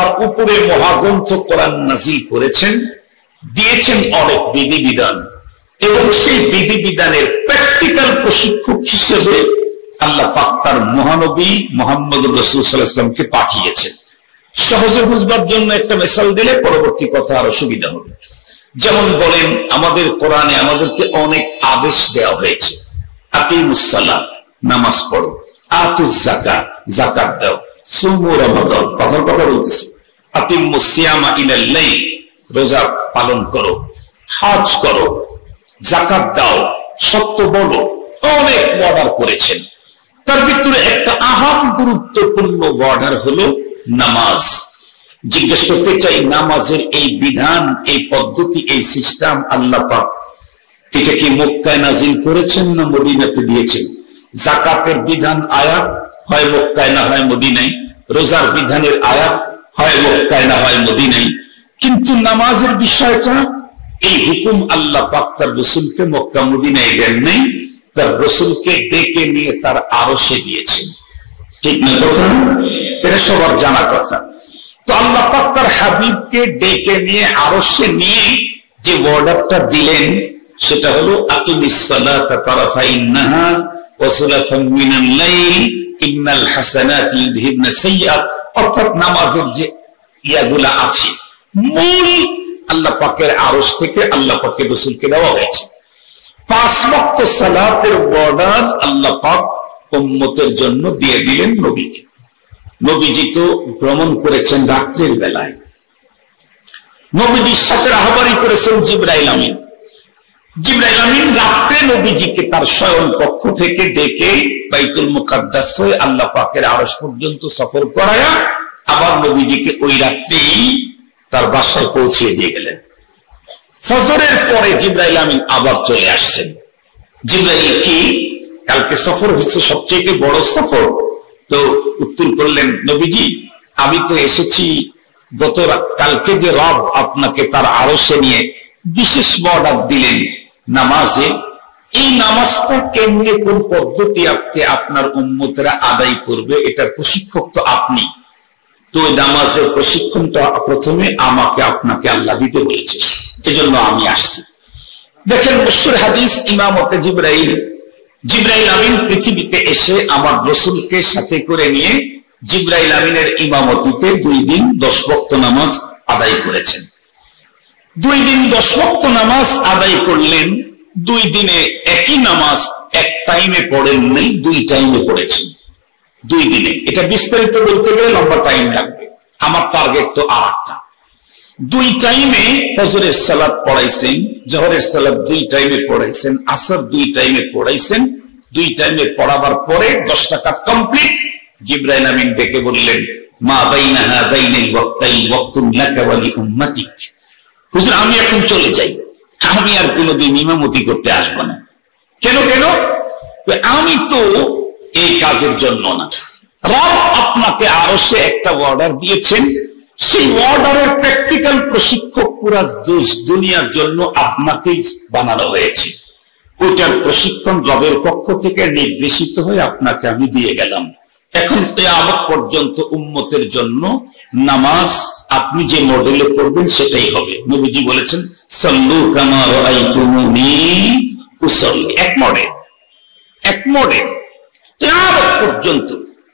তার উপরে মহাগ্রন্থ কোরআন নাযিল করেছেন, দিয়েছেন অনেক বিধিবিধান, এবং সেই বিধিবিধানের প্র্যাকটিক্যাল প্রশিক্ষক হিসেবে আল্লাহ পাক তার মহানবী মুহাম্মদুর রাসূল সাল্লাল্লাহু আলাইহি ওয়াসাল্লামকে পাঠিয়েছেন। সহজে বুঝবার জন্য একটা মিসাল দিলে পরবর্তী কথা আরো সুবিধা হবে। যেমন বলেন, আমাদের কোরআনে আমাদেরকে অনেক আদেশ দেওয়া হয়েছে। আকিমুস সালাত, নামাজ পড়ো, আতুজ যাকাত, যাকাত দাও, সুমু রমাদান, কথার কথা বলতেছি, আতিম্মুস সিয়ামা ইলাল লাইল, রোজা পালন করো, হজ করো, যাকাত দাও, সত্য বলো, অনেক অর্ডার করেছেন। তার ভিতরে একটা আহাম গুরুত্বপূর্ণ অর্ডার হলো নামাজ। জিজ্ঞেস করতে চাই, নামাজের এই বিধান, এই পদ্ধতি, এই সিস্টেম আল্লাহ পাক এটা কি মক্কায় নাজিল করেছেন না মদিনাতে দিয়েছেন? যাকাতের বিধান আয়াত হয় মক্কায় না হয় মদিনায়, রোজার বিধানের আয়াত হয় মক্কায় না হয় মদিনায়, কিন্তু নামাজের বিষয়টা এই হুকুম আল্লাহ পাক তার রাসূলকে মক্কা মদিনায় দেন নাই, তার রাসূলকে ডেকে নিয়ে তার আরশে দিয়েছেন। ঠিক না কথা? এটা সবার জানা কথা। তো আল্লাহ পাক তার হাবিবকে ডেকে নিয়ে আরশে নিয়ে যে অর্ডারটা দিলেন সেটা হলো আকিমিস সালাতা তারাফাইন নাহার ওয়া সুলাফাম মিনাল লাইল ইন্নাল হাসানাতি ইউযহিবনা সাইয়্যাত। অর্থাৎ নামাজের যে ইয়াগুলা আছে মূল আল্লাহ পাকের আরশ থেকে আল্লাহ পাকের রাসূলকে দেওয়া হয়েছে। 5 ওয়াক্ত সালাতের অর্ডার আল্লাহ পাক উম্মতের জন্য দিয়ে দিলেন নবীকে। নবীজি তো ভ্রমণ করেছেন রাত্রির বেলায়, নবীজির সাথে রাহবারি করেছেন জিবরাইল আমিন। জিবরাইল আমিন রাত্রে নবীজিকে তার শয়ন কক্ষ থেকে ডেকে বাইতুল মুকাদ্দাস হয়ে আল্লাহ পাকের আরশ পর্যন্ত সফর করায়া আবার নবীজিকে ওই রাত্রেই তার বাসায় পৌঁছিয়ে দিয়ে গেলেন। ফজরের পরে জিবরাইল আমিন আবার চলে আসছেন। জিবরাইল কি কালকে সফর হয়েছে, সবচেয়ে বড় সফর? তো উত্তর করলেন, নবীজি আমি তো এসেছি গত কালকে যে রব আপনাকে তার আরশে নিয়ে বিশেষ অর্ডার দিলেন নামাজে, এই নামাজটা কেমনে কোন পদ্ধতি আপনার উম্মতেরা আদায় করবে এটার প্রশিক্ষক তো আপনি। তো ওই নামাজের প্রশিক্ষণটা প্রথমে আমাকে আপনাকে আল্লাহ দিতে বলেছে, এজন্য আমি আসছি। দেখেন মশহুর হাদিস, ইমামতে জিবরাইল, জিবরাইল আমিন পৃথিবীতে এসে আমার রাসূলকে সাথে করে নিয়ে জিবরাইল আমিনের ইমামতিতে 2 দিন 10 ওয়াক্ত নামাজ আদায় করেছেন। 2 দিন 10 ওয়াক্ত নামাজ আদায় করলেন। 2 দিনে একই নামাজ এক টাইমে পড়েন নাই, 2 টাইমে পড়েছেন 2 দিনে। এটা বিস্তারিত বলতে গেলে লম্বা টাইম লাগবে, আমার টার্গেট তো আরেকটা। 2 টাইমে ফজরের সালাত পড়াইছেন, জোহরের সালাত 2 টাইমে পড়াইছেন, আসর 2 টাইমে পড়াইছেন। 2 টাইমে পড়াবার পরে 10 রাকাত কমপ্লিট। জিবরাইল আমিন ডেকে বললেন, মা বাইনা হাদাইনিল ওয়াক্তাইন ওয়াক্তুন লাকা ওয়া লিউম্মাতিক। হুজুর আমি এখন চলে যাই, আমি আর কোনোদিন ইমামতি করতে আসবো না। কেন? আমি তো এই কাজের জন্য না, রব আপনাকে আরশে একটা অর্ডার দিয়েছেন, সেই অর্ডারের প্র্যাকটিক্যাল প্রশিক্ষক পুরা দুনিয়ার জন্য আপনাকেই বানানো হয়েছে। ওইটার প্রশিক্ষণ রবের পক্ষ থেকে নির্দেশিত হয়ে আপনাকে আমি দিয়ে গেলাম। এখন কিয়ামত পর্যন্ত উম্মতের জন্য নামাজ আপনি যে মডেলে পড়বেন সেটাই হবে। নবীজি বলেছেন, সাল্লু কামা রাআইতুমুনি উসাল্লি। এক মডেল কিয়ামত পর্যন্ত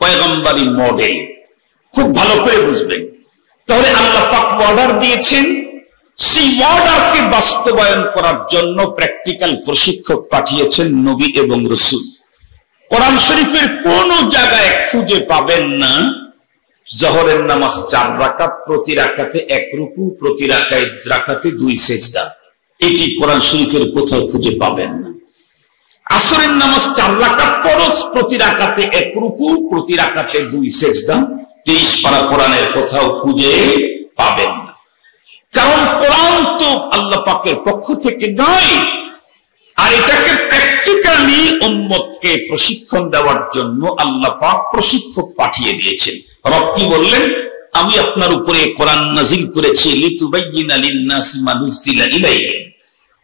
পয়গম্বরী মডেল। খুব ভালো করে বুঝবেন। তাহলে আল্লাহ পাক অর্ডার দিয়েছেন, সেই অর্ডারকে বাস্তবায়ন করার জন্য প্র্যাকটিক্যাল প্রশিক্ষক পাঠিয়েছেন নবী এবং রাসূল। কোরআন শরীফের কোন জায়গায় খুঁজে পাবেন না জোহরের নামাজ 4 রাকাত, প্রতি রাকাতে 1 রুকু, প্রতি রাকাতে 2 সেজদা। এটি কোরআন শরীফের কোথাও খুঁজে পাবেন না। আসরের নামাজ 4 রাকাত ফরজ, প্রতি রাকাতে 1 রুকু, প্রতি রাকাতে 2 সেজদা। 23 পারা কোরআনের কোথাও খুঁজে পাবেন না। কারণ কোরআন তো আল্লাহ পাকের পক্ষ থেকে নয়, আর এটাকে প্র্যাকটিক্যালি উম্মতকে প্রশিক্ষণ দেওয়ার জন্য আল্লাহ পাক প্রশিক্ষক পাঠিয়ে দিয়েছেন। রব কি বললেন, আমি আপনার উপরে কোরআন নাযিল করেছি লিতুবাইয়িনা লিন-নাসি মা নুযিলা ইলাইহিম,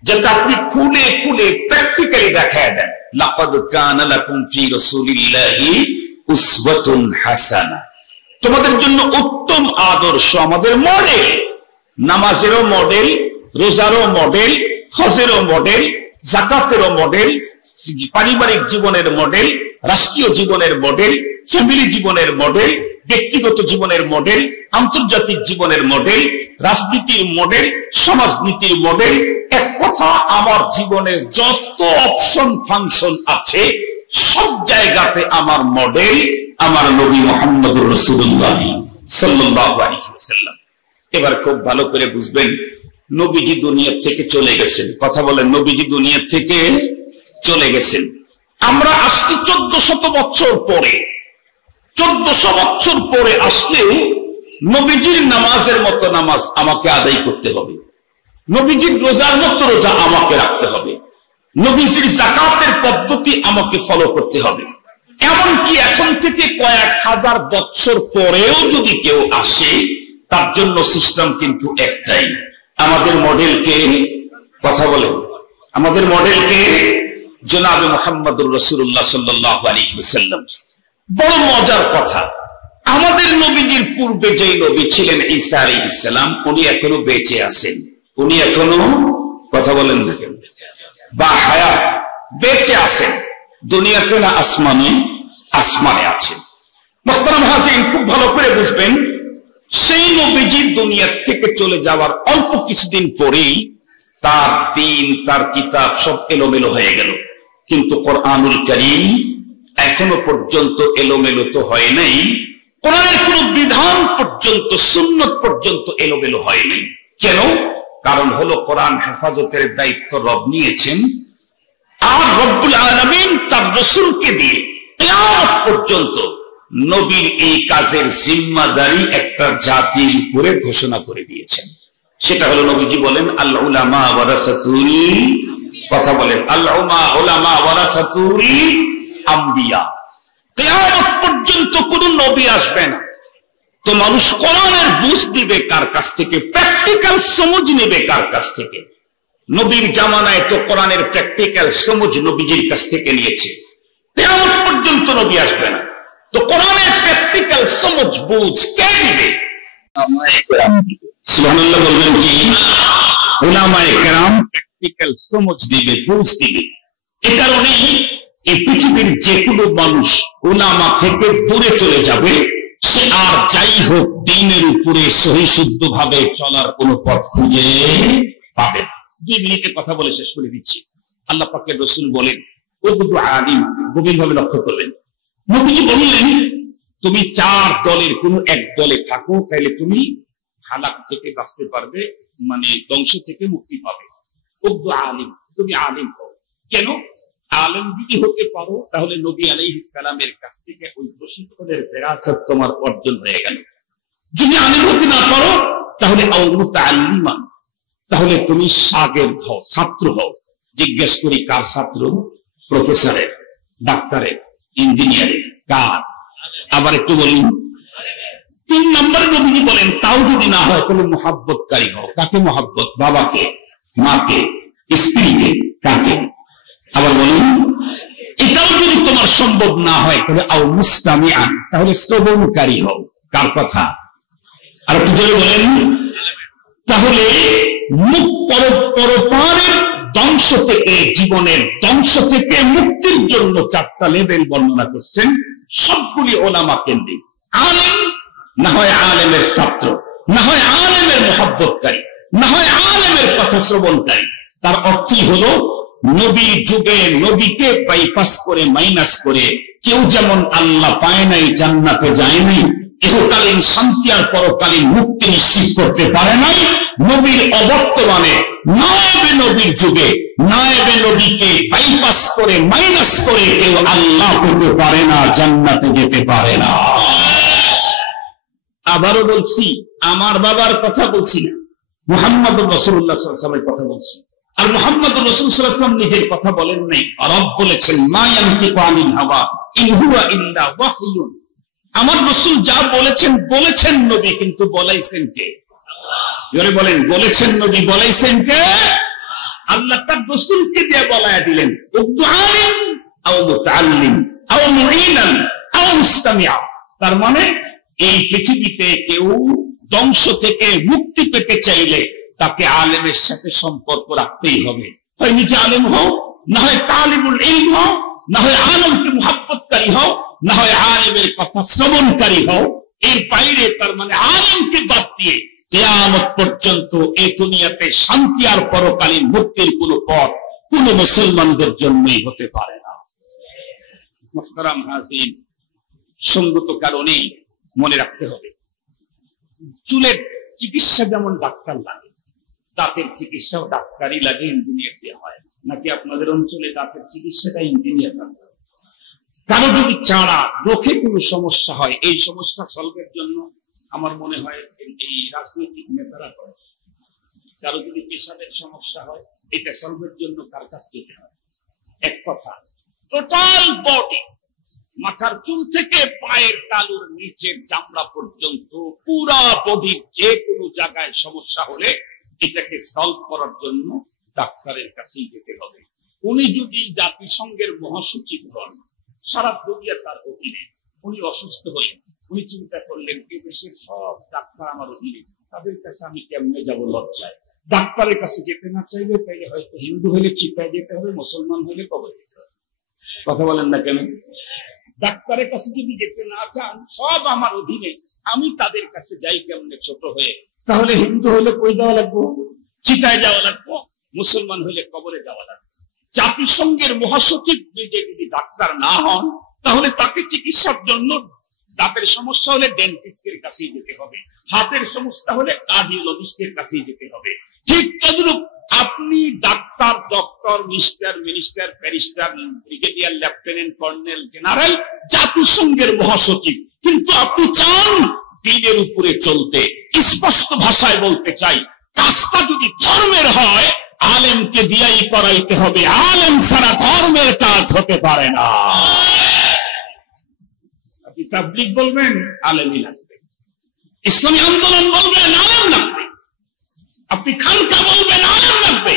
যাতে আপনি খুলে খুলে প্র্যাকটিক্যালি দেখায় দেন। লাকাদ কানা লাকুম ফি রাসূলিল্লাহি উসওয়াতুন হাসানাহ। তোমাদের জন্য উত্তম আদর্শ, আমাদের মডেল, নামাজেরও মডেল, রোজারও মডেল, হজেরও মডেল, যাকাতেরও মডেল, পারিবারিক জীবনের মডেল, রাষ্ট্রীয় জীবনের মডেল, ফ্যামিলি জীবনের মডেল, ব্যক্তিগত জীবনের মডেল, আন্তর্জাতিক জীবনের মডেল, রাজনীতির মডেল, সমাজনীতির মডেল। এক কথা, আমার জীবনের যত অপশন ফাংশন আছে সব জায়গাতে আমার মডেল আমার নবী মুহাম্মদুর রাসূলুল্লাহ সাল্লাল্লাহু আলাইহি ওয়াসাল্লাম। এবার খুব ভালো করে বুঝবেন, নবীজি দুনিয়া থেকে চলে গেছেন। কথা বলেন, নবীজি দুনিয়া থেকে চলে গেছেন। আমরা আসছি 1400 বছর পরে। 1400 বছর পরে আসলেও নবীজির নামাজের মতো নামাজ আমাকে আদায় করতে হবে, নবীজির রোজার মতো রোজা আমাকে রাখতে হবে, নবীজির যাকাতের পদ্ধতি আমাকে ফলো করতে হবে। এমনকি এখন থেকে কয়েক হাজার বছর পরেও যদি কেউ আসে, তার জন্য সিস্টেম কিন্তু একটাই। আমাদের মডেলকে, কথা বলেন, আমাদের মডেলকে জনাবে মুহাম্মদুর রাসূলুল্লাহ সাল্লাল্লাহু আলাইহি ওয়াসাল্লাম। বড় মজার কথা, আমাদের নবীজির পূর্বে যে নবী ছিলেন ঈসা আলাইহিস সালাম, উনি এখনো বেঁচে আছেন। উনি এখনো, কথা বলেন না কেন, বা হায়াত, বেঁচে আছেন। দুনিয়াতে না আসমানে? আসমানে আছেন। মুহতারাম হাজিরিন, খুব ভালো করে বুঝবেন, সেই নবীজি দুনিয়া থেকে চলে যাওয়ার অল্প কিছুদিন পরেই তার দ্বীন, তার কিতাব সব এলোমেলো হয়ে গেল। কিন্তু কোরআনুল কারীম এখনো পর্যন্ত এলোমেলো তো হয় নাই। কোরআনের কোন বিধান পর্যন্ত, সুন্নাত পর্যন্ত এলোমেলো হয় নাই। কেন? কারণ হলো কোরআন হেফাজতের দায়িত্ব রব নিয়েছেন, আর রব্বুল আলামিন তার রাসূলকে দিয়ে কিয়ামত পর্যন্ত নবীর এই কাজের জিম্মাদারি একটা জাতির উপরে ঘোষণা করে দিয়েছেন। সেটা হলো, নবীজি বলেন, আল উলামা ওয়ারাসাতুল, কথা বলেন, আল উলামা ওয়ারাসাতুল আম্বিয়া। কিয়ামত পর্যন্ত কোন নবী আসবে না তো মানুষ কোরআনের বুঝ দিবে কার কাছ থেকে, প্র্যাকটিক্যাল সমঝ নেবে কার কাছ থেকে? নবীর জামানায় তো কোরআনের প্র্যাকটিক্যাল সমঝ নবীজির কাছ থেকে নিয়েছে। কিয়ামত পর্যন্ত নবী আসবে না তো কোরআনের প্র্যাকটিক্যাল সমঝ বুঝ কে দিবে? সুবহানাল্লাহ বলবেন কি? উলামায়ে কেরাম প্র্যাকটিক্যাল সমঝ দিবে, বুঝ দিবে। এই কারণেই এই পৃথিবীর যে কোনো মানুষ উলামা থেকে দূরে চলে যাবে, সে আর যাই হোক দ্বীনের উপরে সহি শুদ্ধ ভাবে চলার কোন পথ খুঁজে পাবে না। 2 মিনিটে কথা বলে শেষ করে দিচ্ছি। আল্লাহ পাকের রাসূল বলেন, উবদু আলিম, গভীরভাবে লক্ষ্য করবেন। নবীজি বললেন, তুমি 4 দলের কোন এক দলে থাকো, তাহলে তুমি হালাক থেকে বাঁচতে পারবে, মানে ধ্বংস থেকে মুক্তি পাবে। উবদু আলিম, তুমি আলিম হও। কেন? আলেম যদি হতে পারো তাহলে নবী আলাইহিস সালামের কাছ থেকে ওই প্রশিক্ষণের ফেরাসত তোমার অর্জন হয়ে গেল। যদি আলেম হতে না পারো তাহলে আও মুতাআল্লিমান, তাহলে তুমি শাগির্দ হও, ছাত্র হও। জিজ্ঞেস করি, কার ছাত্র? প্রফেসরের, ডাক্তারের, ইঞ্জিনিয়ারের, কার? আবার একটু বলুন। 3 নম্বরে নবীজি বলেন, তাও যদি না হয় তাহলে মুহাব্বতকারী হও। কাকে মুহাব্বত? বাবাকে, মাকে, স্ত্রীকে, কাকে? আবার বলুন। এটাও যদি তোমার সম্ভব না হয় তাহলে আও মুস্তামিআন, তাহলে শ্রবণকারী হও। কার কথা? আর একটু জোরে বলেন। তাহলে মুখ পরপারের ধ্বংস থেকে, জীবনের ধ্বংস থেকে মুক্তির জন্য 4টা লেভেল বর্ণনা করছেন, সবগুলি ওলামা কেন্দ্রিক। আলেম, না হয় আলেমের ছাত্র, না হয় আলেমের মুহাব্বতকারী, না হয় আলেমের কথা শ্রবণকারী। তার অর্থই হলো, নবীর যুগে নবীকে বাইপাস করে, মাইনাস করে কেউ যেমন আল্লাহ পায় নাই, জান্নাতে যায় নাই, ইহকালীন শান্তি আর পরকালীন মুক্তি নিশ্চিত করতে পারে নাই, নবীর অবর্তমানে নায়েবে নবীর যুগে নায়েবে নবীকে বাইপাস করে, মাইনাস করে কেউ আল্লাহ পেতে পারে না, জান্নাতে যেতে পারে না। আবারও বলছি, আমার বাবার কথা বলছি না, মুহাম্মদুর রাসূলুল্লাহ সাল্লাল্লাহু আলাইহি ওয়াসাল্লামের কথা বলছি। আর মুহাম্মদুর রাসূল সাল্লাল্লাহু আলাইহি ওয়াসাল্লাম নিজের কথা বলেন নাই, রব বলেছেন, মা ইয়ানতিকু আনিল হাওয়া ইন হুয়া ইল্লা ওয়াহয়ুন। আমার রাসূল যা বলেছেন, বলেছেন নবী, কিন্তু বলাইছেন কে? জোরে বলেন, বলেছেন নবী, বলাইছেন কে? আল্লাহ তার রাসূলকে দিয়ে বলায়া দিলেন, উবদু আলিম আও মুতাআল্লিম আও মুঈনান আও মুস্তামিআ। তার মানে এই পৃথিবীতে কেউ ধ্বংস থেকে মুক্তি পেতে চাইলে তাকে আলেমের সাথে সম্পর্ক রাখতেই হবে। হয় নিজে আলেম হও, না হয় তালিবুল ইলম হও, না হয় আলেমকে মুহাব্বতকারী হও, না হয় আলেমের কথা শ্রবণকারী হও। এর বাইরে তার মানে আলেমকে বাদ দিয়ে কিয়ামত পর্যন্ত এই দুনিয়াতে শান্তি আর পরকালীন মুক্তির কোন পথ কোন মুসলমানদের জন্যই হতে পারে না। মুহতারাম হাজির, সঙ্গত কারণে মনে রাখতে হবে, চুলের চিকিৎসা যেমন ডাক্তার লাগে, দাঁতের চিকিৎসাও ডাক্তারই লাগে, ইঞ্জিনিয়ার দেওয়া হয় নাকি? আপনাদের অঞ্চলে দাঁতের চিকিৎসাটা ইঞ্জিনিয়ার লাগে। কারো যদি চাঁড়া চোখে কোনো সমস্যা হয়, এই সমস্যা সলভের জন্য আমার মনে হয় এই রাজনৈতিক নেতারা করে। কারো যদি পেশাবের সমস্যা হয়, এটা সলভের জন্য কার কাছ যেতে হয়? এক কথা, টোটাল বডি, মাথার চুল থেকে পায়ের তালুর নিচের চামড়া পর্যন্ত পুরা বডির যে কোনো জায়গায় সমস্যা হলে এটাকে সলভ করার জন্য ডাক্তারের কাছেই যেতে হবে। উনি যদি জাতিসংঘের মহাসচিব হন, সারা দুনিয়া তার অধীনে, উনি অসুস্থ হলেন, উনি চিন্তা করলেন এই দেশের সব ডাক্তার আমার অধীনে, তাদের কাছে আমি কেমনে যাবো লজ্জায়। ডাক্তারের কাছে যেতে না চাইলে তাইলে হয়তো হিন্দু হলে চিপায় যেতে হবে, মুসলমান হলে কবর যেতে হবে। কথা বলেন না কেন? ডাক্তারের কাছে যদি যেতে না চান, সব আমার অধীনে, আমি তাদের কাছে যাই কেমনে ছোট হয়ে, তাহলে হিন্দু হলে কই যাওয়া লাগবো? চিতায় যাওয়া লাগবো। মুসলমান হলে কবরে যাওয়া লাগবে। জাতিসংঘের মহাসচিব যদি ডাক্তার না হন, তাহলে তাকে চিকিৎসার জন্য দাঁতের সমস্যা হলে ডেন্টিস্টের কাছেই যেতে হবে, হাতের সমস্যা হলে কার্ডিওলজিস্টের কাছেই যেতে হবে। ঠিক তদ্রূপ আপনি doctor, doctor, mister, minister, barrister, brigadier, lieutenant, colonel, general, জাতিসংঘের মহাসচিব, কিন্তু আপনি চান দিনের উপরে চলতে। স্পষ্ট ভাষায় বলতে চাই, কাজটা যদি ধর্মের হয়, আলেমকে দিয়াই করাইতে হবে। আলেম ছাড়া ধর্মের কাজ হতে পারে না। আপনি তাবলীগ বলবেন, আলেমই লাগবে। ইসলামী আন্দোলন বলবেন, আলেম লাগবে। আপনি খানকা বলবেন, আলেম লাগবে।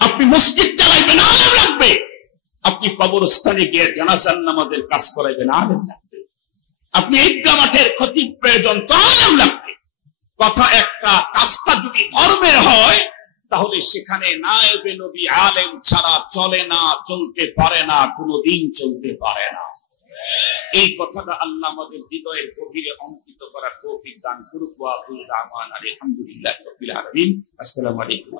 আপনি মসজিদ চালাইবেন, আলেম লাগবে। আপনি কবরস্থানে গিয়ে জানাজার নামাজের কাজ করাইবেন, আলেম লাগবে। আপনি ঈদগাহ মাঠের খতিব প্রয়োজন, তো আলেম লাগবে। কথা একটা, কাজটা যদি ধর্মের হয়, তাহলে সেখানে নায়েবে নবী আলেম ছাড়া চলে না, চলতে পারে না, কোনদিন চলতে পারে না। এই কথাটা আল্লাহ আমাদের হৃদয়ের গভীরে অঙ্কিত করার তৌফিক দান করুক। ওয়া আখিরু দাওয়ানা আলহামদুলিল্লাহি রাব্বিল আলামিন। আসসালামু আলাইকুম।